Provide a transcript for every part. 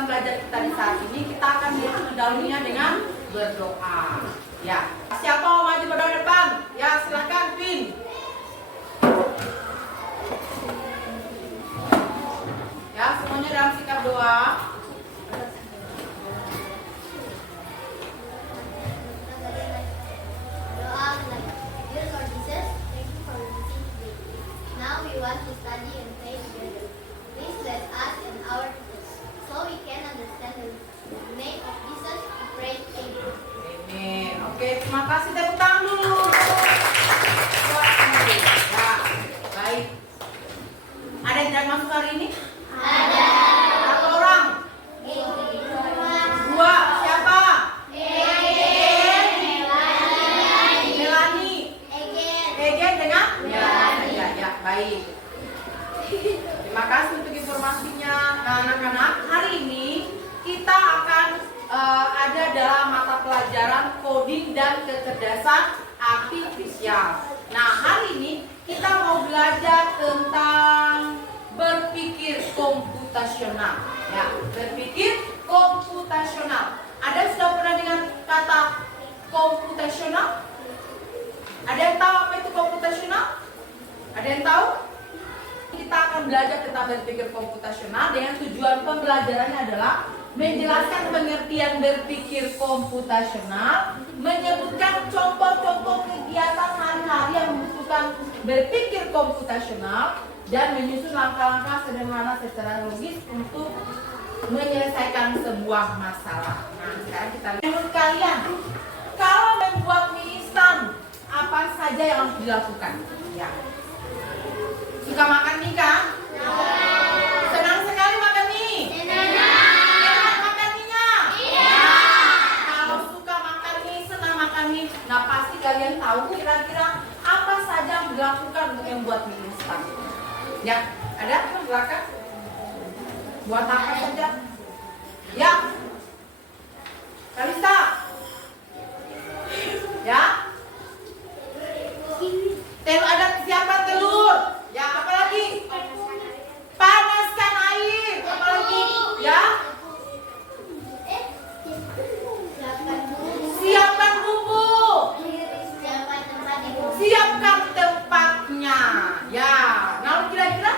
kegiatan belajar kita di saat ini, kita akan mendahulunya dengan berdoa. Ya, siapa mau maju berdoa depan? Ya, silakan, Vin. Ya, semuanya dalam sikap doa. Now we want to study and pray together. Please let us and our teachers, so we can understand the name of Jesus. We pray. Amen. Amin. Oke, terima kasih. Tepuk tangan dulu. Ya, baik. Ada yang tidak masuk hari ini? Ada. Berapa orang? Dua. Siapa? Melani. Egen dengan? Ya, baik. Terima kasih untuk informasinya. Nah, anak-anak, hari ini kita akan ada dalam mata pelajaran coding dan kecerdasan artifisial. Nah, hari ini kita mau belajar tentang berpikir komputasional. Ya, berpikir komputasional. Ada sudah pernah dengar kata komputasional? Ada yang tahu apa itu komputasional? Ada yang tahu? Kita akan belajar tentang berpikir komputasional dengan tujuan pembelajarannya adalah menjelaskan pengertian berpikir komputasional, menyebutkan contoh-contoh kegiatan hari-hari yang membutuhkan berpikir komputasional, dan menyusun langkah-langkah sederhana secara logis untuk menyelesaikan sebuah masalah. Nah, sekarang kita lihat. Menurut kalian, kalau membuat mie instan, apa saja yang harus dilakukan? Ya. Suka makan mie kan? Senang sekali makan mie? Enak makan mie-nya? Kalau suka makan mie, senang makan mie, nah pasti kalian tahu kira-kira apa saja yang dilakukan untuk membuat mie instan. Ya, ada di belakang? Buat apa saja? Ya, Kalista. Ya, telur, ada siapkan telur. Ya, apa lagi? Panaskan air. Apa lagi? Ya, siapkan bumbu. Siapkan tempatnya. Ya, nah kira-kira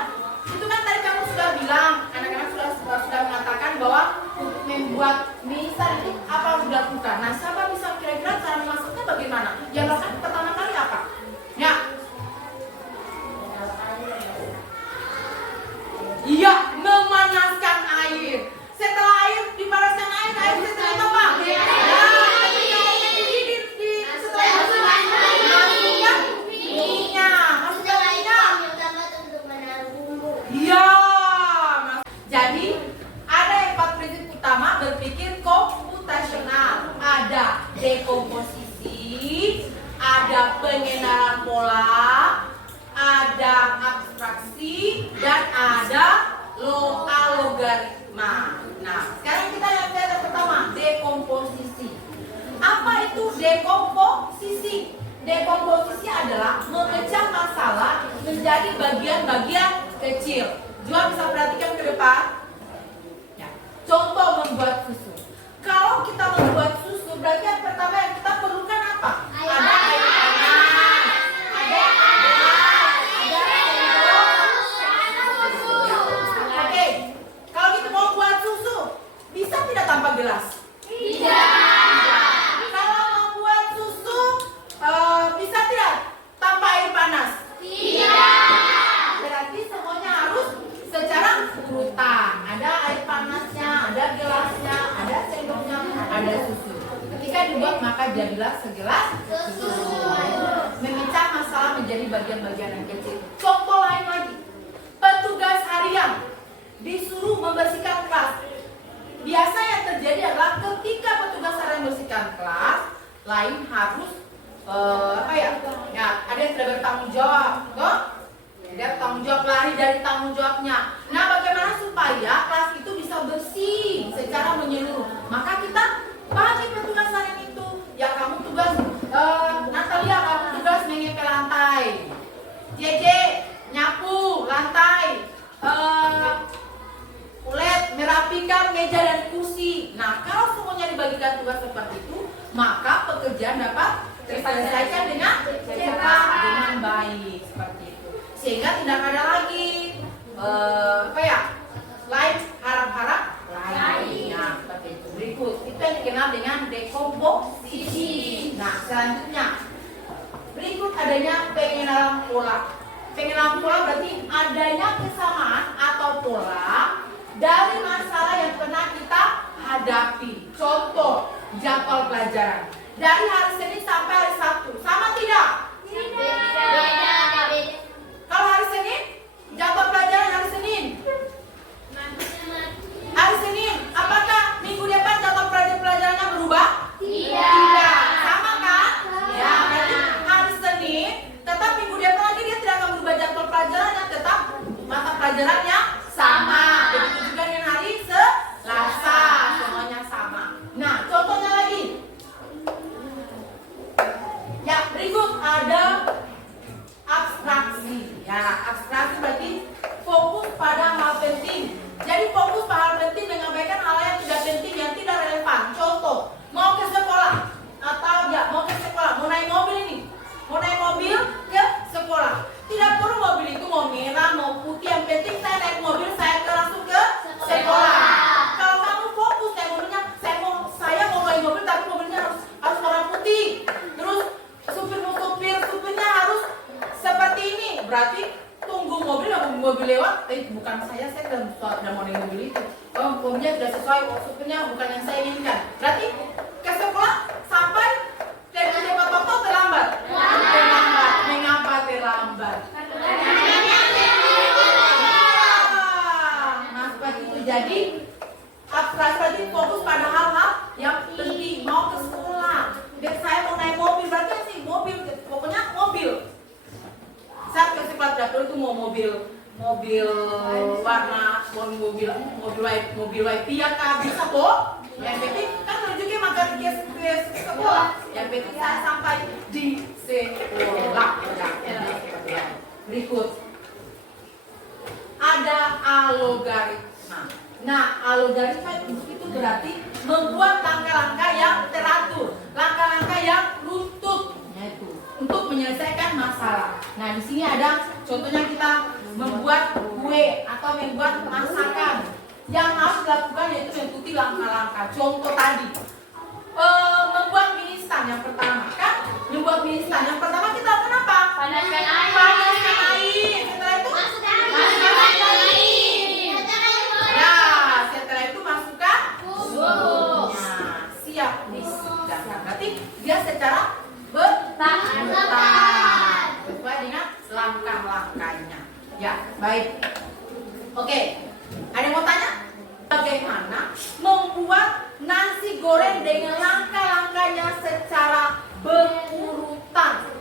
itu kan tadi kamu sudah bilang, anak-anak sudah mengatakan bahwa untuk membuat mie instan itu apa harus dilakukan. Nah, siapa bisa kira-kira cara memasaknya bagaimana? Yang lakukan pertama kali apa? Ya. Iya, memanaskan air. Setelah air dipanaskan air setelah itu apa? Jadi ada 4 prinsip utama berpikir komputasional. Ada dekomposisi, ada pengenalan pola, ada abstraksi, dan ada logaritma. Nah, sekarang kita lihat yang pertama, dekomposisi. Apa itu dekomposisi? Dekomposisi adalah memecah masalah menjadi bagian-bagian kecil. Juga bisa perhatikan ke depan. Ya. Contoh membuat susu. Kalau kita membuat susu, berarti yang pertama yang kita perlukan apa? Ada air panas, ada sendok. Oke, kalau kita mau buat susu, bisa tidak tanpa gelas? Tidak. Kalau mau buat susu, bisa tidak tanpa air panas? Tidak. Berarti semuanya harus secara urutan. Ada air panasnya, ada gelasnya, ada sendoknya, ada susu. Ketika dibuat maka jadilah segelas susu. Memecah masalah menjadi bagian-bagian yang kecil. Contoh lain lagi, petugas harian disuruh membersihkan kelas. Biasa yang terjadi adalah ketika petugas harian membersihkan kelas, lain harus ada yang sudah bertanggung jawab, toh? Dia tanggung jawab, lari dari tanggung jawabnya. Nah, bagaimana supaya kelas itu bisa bersih secara menyeluruh? Maka kita bagi petugas harian itu. Ya, kamu tugas Natalia, kamu tugas mengepel lantai. JJ nyapu lantai. Ulet merapikan meja dan kursi. Nah, kalau semuanya dibagikan tugas seperti itu, maka pekerjaan dapat terselesaikan dengan cepat, dengan baik seperti itu. Sehingga tidak ada lagi lain harap-harap lain. Nah, seperti itu. Berikut itu yang dikenal dengan dekomposisi. Nah, selanjutnya berikut adanya pengenalan pola. Pengenalan pola berarti adanya kesamaan atau pola dari masalah yang pernah kita hadapi. Contoh, jadwal pelajaran dari hari Senin sampai hari Sabtu. Sama tidak? Beda. Kalau hari Senin, jadwal pelajaran hari Senin. Hari Senin, apakah minggu depan jadwal pelajarannya berubah? Tidak. Sama kan? Ya, berarti hari Senin, tetap minggu depan lagi dia tidak akan berubah jadwal pelajarannya, tetap mata pelajarannya sama. Begitu juga dengan hari Selasa, semuanya sama. Nah, contohnya lagi. Ya, berikut ada abstraksi. Ya, abstraksi berarti fokus pada hal penting. Jadi fokus pada hal penting mengabaikan hal yang tidak penting, yang tidak relevan. Contoh, mau ke sekolah atau ya mau ke sekolah, mau naik mobil ini, mau naik mobil ke sekolah. Tidak perlu mobil itu mau merah, mau putih, yang penting saya naik mobil, saya langsung ke sekolah. Kalau kamu fokus naik mobilnya, saya mau naik mobil tapi mobilnya harus warna putih. Terus supirnya harus seperti ini. Berarti tunggu mobil lewat, bukan saya sudah mau naik mobil itu. Oh, mobilnya sudah sesuai, supirnya bukan yang saya inginkan. Berarti ke sekolah sampai tempat waktu terlambat. Mengapa terlambat? Nah, seperti itu. Jadi abstrak berarti fokus pada hal-hal yang penting. Mau ke sekolah, dan saya mau naik mobil, berarti sih mobil, pokoknya mobil. Saat ke sekolah tidak perlu itu mau mobil warna, mobil white ya kah, bisa kok. Yang penting kan tunjuknya makan ke sekolah. Yang penting saya sampai di sekolah. Berikut ada algoritma. Nah, algoritma itu berarti membuat langkah-langkah yang teratur, langkah-langkah yang runtut, yaitu untuk menyelesaikan masalah. Nah, di sini ada contohnya kita membuat kue atau membuat masakan. Yang harus dilakukan yaitu mengikuti langkah-langkah. Contoh tadi, membuat mie instan yang pertama kan? Membuat mie instan yang pertama kita lakukan apa? Panaskan air. Setelah itu masukkan air. Nah, setelah itu masukkan bumbu. Nah, siap disediakan. Berarti dia secara bertahap sesuai dengan langkah-langkahnya. Ya, baik. Oke, ada yang mau tanya? Bagaimana membuat nasi goreng dengan langkah-langkahnya secara berurutan?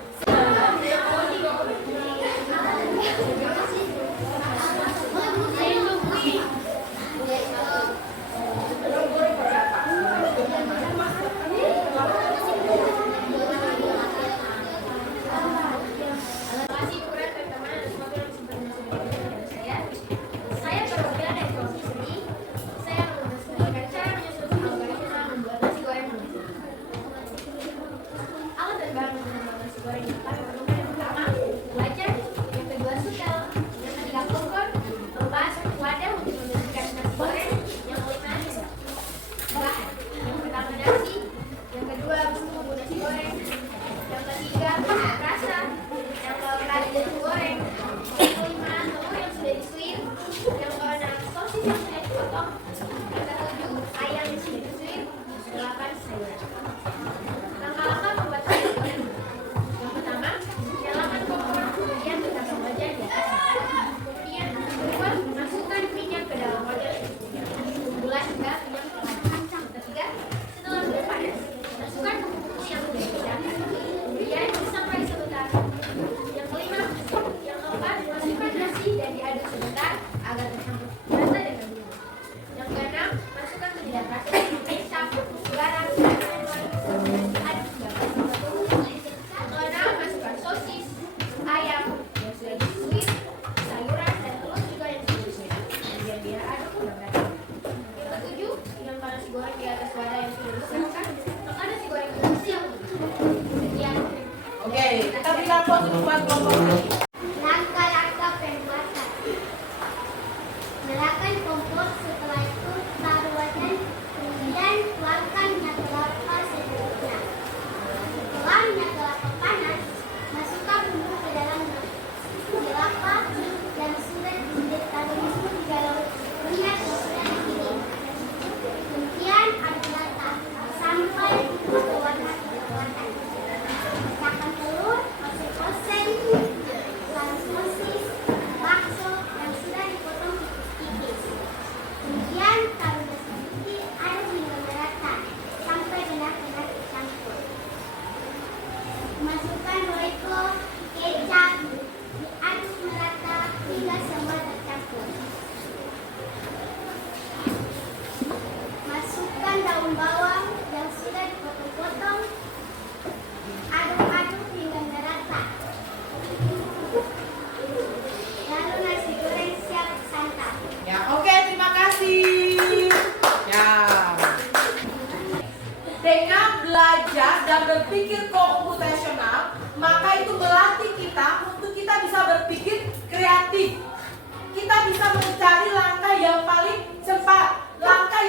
goreng di atas wadah yang sudah disiapkan. Ada si goreng belum siap. Sekian. Oke, kita berikan pos untuk buat kelompok ini. Langkah-langkah pembuatan. Nyalakan kompor, setelah itu taruh wajan, kemudian tuangkan minyak kelapa secukupnya. Setelah minyak kelapa panas, masukkan bumbu ke dalamnya. Kelapa yang sudah ditaruh di dalam minyak yang sudah dingin. Kemudian aduk rata sampai berwarna kecoklatan. Pecahkan telur, oseng-oseng, lalu sosis, bakso yang sudah dipotong tipis-tipis. Kemudian taruh nasi putih, aduk hingga merata sampai benar-benar tercampur. Masukkan roiko, kecap, diaduk merata hingga semua tercampur. Masukkan daun bawang yang sudah dipotong-potong. Aduk-aduk hingga merata. Lalu nasi goreng siap santap. Ya, oke, terima kasih. Ya. Dengan belajar dan berpikir komputasional, maka itu melatih kita untuk kita bisa berpikir kreatif. Kita bisa mencari langkah yang paling cepat, langkah